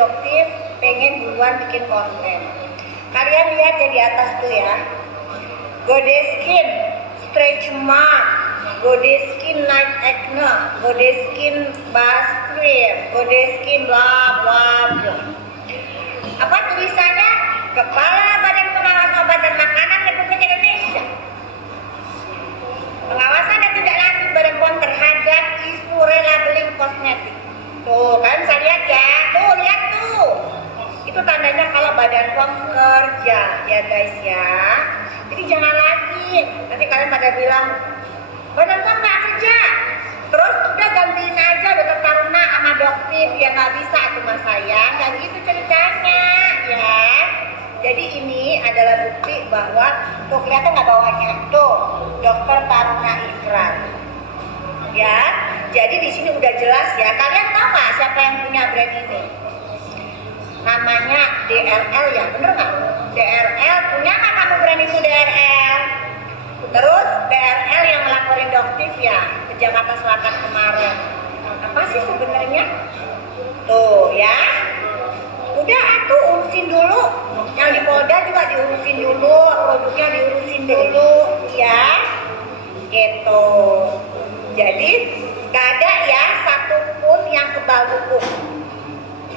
doktif pengen duluan bikin konten. Kalian lihat ya di atas tuh ya, Godeskin stretch mark, Godeskin night acne, Godeskin basket, Godeskin bla bla bla. Apa tulisannya? Kepala Badan Pengawas Obat dan Makanan Republik Indonesia. Pengawasan dan tindak lanjut Badan POM terhadap isu relabeling kosmetik. Tuh, kalian bisa lihat ya. Tuh, lihat tuh. Itu tandanya kalau Badan POM kerja ya guys ya. Jadi jangan lagi nanti kalian pada bilang Badan POM nggak kerja. Terus udah gantiin aja dokter Taruna sama doktif, ya nggak bisa tuh mas sayang. Nggak gitu ceritanya ya. Jadi ini adalah bukti bahwa tuh kelihatan nggak bawahnya tuh dokter Taruna Ikrar. Ya, jadi di sini udah jelas ya. Kalian tahu nggak siapa yang punya brand ini? Namanya DRL ya, bener nggak? DRL punya nggak kamu brand itu DRL? Terus DRL yang ngelaporin doktif ya ke Jakarta Selatan kemarin. Apa sih sebenarnya? Tuh ya. Udah atuh urusin dulu. Yang di Polda juga diurusin dulu, produknya diurusin dulu ya. Gitu. Jadi gak ada ya satupun yang kebal hukum.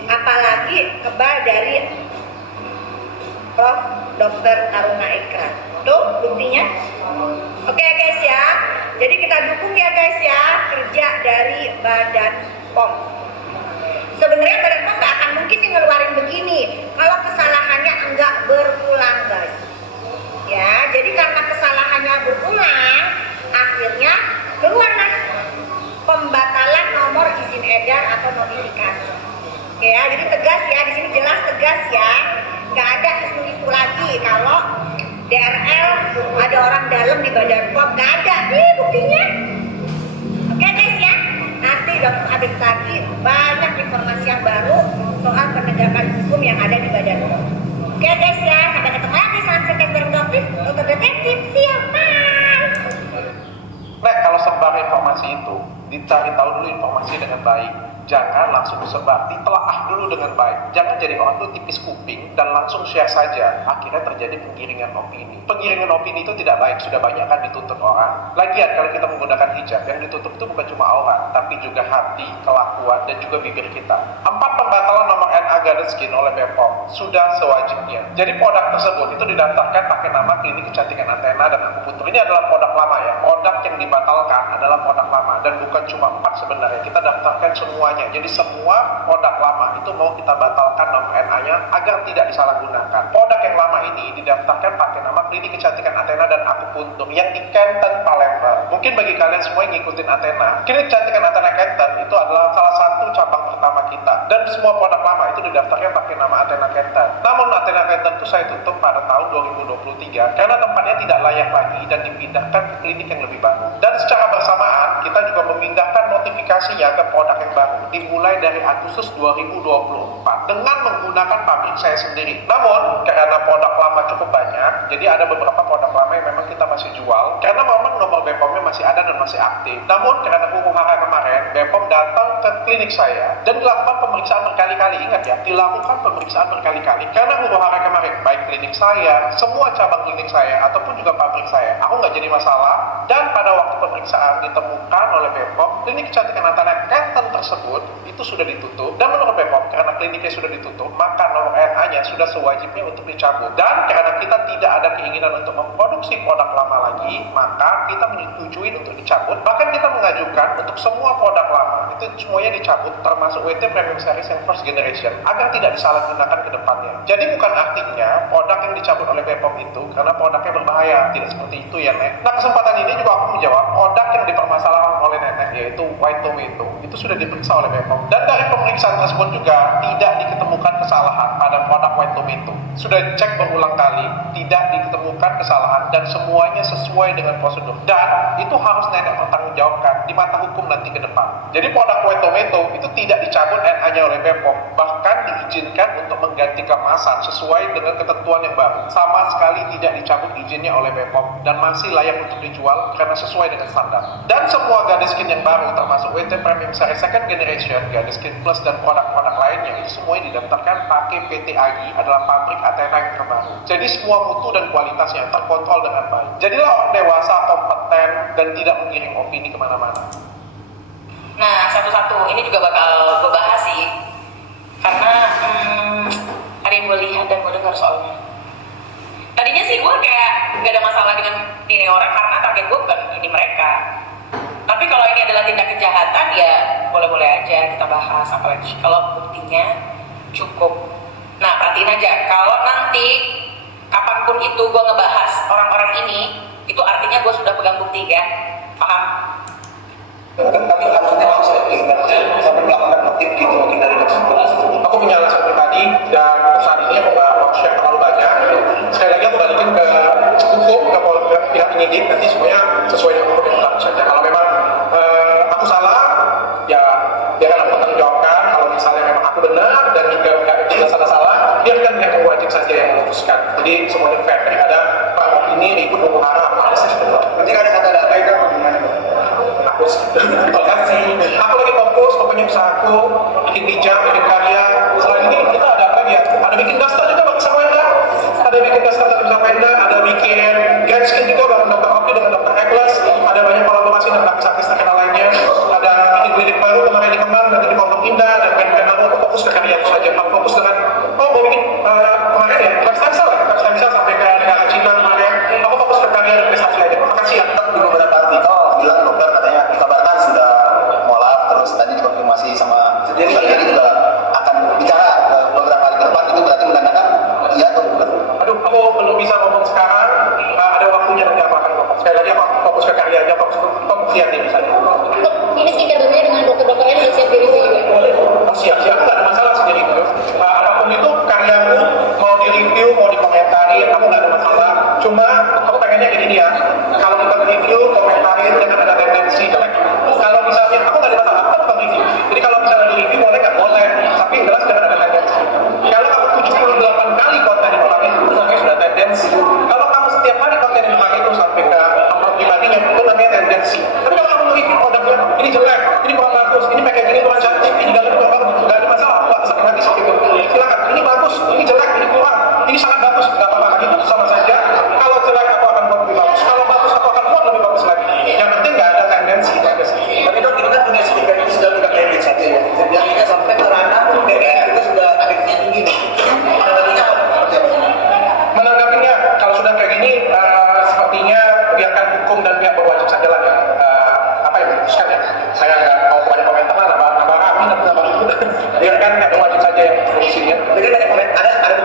Apalagi kebal dari Prof. Dr. Taruna Ikrar. Tuh buktinya. Oke guys ya. Jadi kita dukung ya guys ya kerja dari Badan POM. Sebenarnya Badan POM gak akan mungkin ngeluarin begini kalau kesalahannya enggak berulang guys. Ya, jadi karena kesalahannya berulang, akhirnya keluarlah pembatalan nomor izin edar atau notifikasi. Oke ya, jadi tegas ya, di sini jelas tegas ya. Gak ada isu-isu lagi kalau DRL ada orang dalam di Badan POM, gak ada. Nih buktinya. Oke guys ya, nanti dokter update lagi banyak informasi yang baru soal penegakan hukum yang ada di Badan POM. Oke guys ya, sampai ketemu lagi. Salam sehat bareng dokter, dokter detektif, siap, bye. Nek, kalau sebar informasi itu, dicari tahu dulu informasi dengan baik. Jangan langsung disebar, ditelaah dulu dengan baik. Jangan jadi orang tuh tipis kuping dan langsung share saja. Akhirnya terjadi penggiringan opini. Penggiringan opini itu tidak baik, sudah banyak kan dituntut orang. Lagian kalau kita menggunakan hijab, yang ditutup itu bukan cuma aurat, tapi juga hati, kelakuan, dan juga bibir kita. 4 pembatalan nomor NA Godeskin oleh BPOM sudah sewajibnya. Jadi produk tersebut itu didaftarkan pakai nama Klinik Kecantikan Athena dan Akupunktur. Ini adalah produk lama ya. Produk yang dibatalkan adalah produk lama dan bukan cuma 4 sebenarnya. Kita daftarkan semua. Jadi semua produk lama itu mau kita batalkan nomor NA-nya agar tidak disalahgunakan. Produk yang lama ini didaftarkan pakai nama Klinik Kecantikan Athena dan Akupunktur yang di Kenten, Palembang. Mungkin bagi kalian semua yang ngikutin Athena, Klinik Kecantikan Athena Kenten itu adalah salah satu cabang pertama kita. Dan semua produk lama itu didaftarkan pakai nama Athena Kenten. Namun Athena Kenten itu saya tutup pada tahun 2023 karena tempatnya tidak layak lagi dan dipindahkan ke klinik yang lebih baru. Dan secara bersamaan kita juga memindahkan notifikasinya ke produk yang baru dimulai dari Agustus 2024 dengan menggunakan pabrik saya sendiri. Namun karena produk lama cukup banyak, jadi ada beberapa produk lama yang memang kita masih jual karena memang nomor BPOM-nya masih ada dan masih aktif. Namun karena huru-hara kemarin, BPOM datang ke klinik saya dan dilakukan pemeriksaan berkali-kali. Ingat ya, dilakukan pemeriksaan berkali-kali karena huru-hara kemarin, baik klinik saya, semua cabang klinik saya ataupun juga pabrik saya, aku nggak jadi masalah. Dan pada waktu pemeriksaan ditemukan oleh BPOM klinik kecantikan Athena Kenten tersebut itu sudah ditutup, dan menurut BPOM karena kliniknya sudah ditutup maka nomor NA-nya sudah sewajibnya untuk dicabut. Dan karena kita tidak ada keinginan untuk memproduksi produk lama lagi, maka kita menyetujui untuk dicabut. Bahkan kita mengajukan untuk semua produk lama itu semuanya dicabut, termasuk WT Premium Series yang first generation, agar tidak disalahgunakan ke depannya. Jadi bukan artinya produk yang dicabut oleh BPOM itu karena produknya berbahaya, tidak seperti itu ya Nek. Nah kesempatan ini juga aku menjawab produk yang dipermasalahkan oleh Nenek yaitu White Tomato itu sudah diperiksa oleh BPOM. Dan dari pemeriksaan tersebut juga tidak diketemukan kesalahan pada produk White Tomato. Sudah dicek berulang kali, tidak diketemukan kesalahan dan semuanya sesuai dengan prosedur. Dan itu harus Nenek bertanggungjawabkan di mata hukum nanti ke depan. Jadi produk White Tomato itu tidak dicabut NA-nya oleh BPOM, bahkan diizinkan untuk mengganti kemasan sesuai dengan ketentuan yang baru. Sama sekali tidak dicabut izinnya oleh BPOM dan masih layak untuk dijual karena sesuai dengan standar. Dan semua Godeskin yang baru termasuk WT Premium Series Second Generation, Gadget Skin Plus dan produk-produk lainnya itu semuanya didaftarkan pakai PT AGI, adalah pabrik Athena yang terbaru. Jadi semua mutu dan kualitasnya terkontrol dengan baik. Jadilah orang dewasa, kompeten, dan tidak mengiring opini kemana-mana. Nah, satu-satu ini juga bakal gue bahas sih, karena ada yang gue lihat dan gue dengar soalnya. Tadinya sih gue kayak gak ada masalah dengan ini orang karena target gue bukan ini mereka. Tapi kalau ini adalah tindak kejahatan ya boleh-boleh aja kita bahas, apalagi kalau buktinya cukup. Nah, perhatiin aja, kalau nanti kapanpun itu gue ngebahas orang-orang ini, itu artinya gue sudah pegang bukti ya, paham? Tapi harusnya sampai melakukan motif gitu mungkin dari Aku punya alasan pribadi dan saat ini aku nggak mau share terlalu banyak. Sekali lagi aku balikin ke hukum, ke pihak penyidik, nanti semuanya sesuai dengan hukum yang berlaku saja. Kalau memang aku salah, ya biarkan aku tanggung jawabkan. Kalau misalnya memang aku benar dan juga nggak jelas salah, biarkan yang wajib saja yang memutuskan. Jadi semuanya fair daripada pamor ini ribut huru-hara. nanti ada data itu apa gimana? Aku aku lagi fokus, pokoknya usahaku bikin bijak, bikin karya. Selain ini kita ada apa ya? Ada bikin daftar juga Bang Samaenda, ada bikin daftar dari Samaenda, ada bikin Ganskin juga bareng Dr. Oki dengan Dr. Eglas, ada banyak kolaborasi dengan artis-artis terkenal lainnya, ada bikin klinik baru kemarin di Kemang, nanti di Pondok Indah, dan pen-pen baru. Aku fokus ke karya itu saja, aku fokus dengan mau bikin kemarin ya, lifestyle sampai ke negara Cina kemarin, aku fokus ke karya dan prestasi aja. Makasih ya. Di beberapa artikel bilang dokter katanya dikabarkan sudah mualaf, terus tadi dikonfirmasi sama sendiri juga akan bicara beberapa hari ke depan, itu berarti menandakan iya atau bukan? Aduh, aku belum bisa ngomong sekarang. Ada waktunya nanti aku akan ngomong. Sekali lagi aku fokus ke karya aja, fokus ke pembuktian ini misalnya. Ini skincare dulunya dengan dokter-dokter lain udah siap di review juga? Oh, siap, nggak ada masalah sih di review. Apapun itu karyaku mau di review, mau dikomentari, aku nggak ada masalah. Cuma aku pengennya kayak gini ya. Kalau kita review, komentarin jangan ada tendensi jelek. Kalau misalnya aku nggak ada masalah, aku bukan review. Jadi kalau misalnya di review boleh nggak boleh, tapi jelas jangan ada tendensi. Kalau kamu 78 kali konten di orang itu namanya sudah tendensi. Kalau kamu setiap kali konten di orang itu sampai ke akun pribadinya itu namanya tendensi. Tapi kalau kamu review produknya ini jelek, ini kurang bagus, ini packaging kurang cantik, ini dalam kurang bagus, nggak ada masalah. Aku nggak sakit hati seperti itu. Silakan. Ini bagus, ini jelek, ini kurang, ini sangat bagus, nggak apa-apa lagi itu sama saja. Kalau jelek aku akan buat lebih bagus. Kalau bagus aku akan buat lebih bagus lagi. Yang penting nggak ada tendensi. Tapi dok, ini kan dunia sindikat ini sudah tidak kredit saja ya. Yang ini sampai ke ranah pun DPR juga sudah adiknya tinggi. Menanggapinya apa? Menanggapinya kalau sudah kayak gini sepertinya biarkan hukum dan pihak berwajib saja lah ya. Apa yang memutuskan ya. Saya nggak mau banyak komentar lah, nambah rame, nambah ribut. Biarkan pihak berwajib saja yang memutuskan. Jadi banyak ada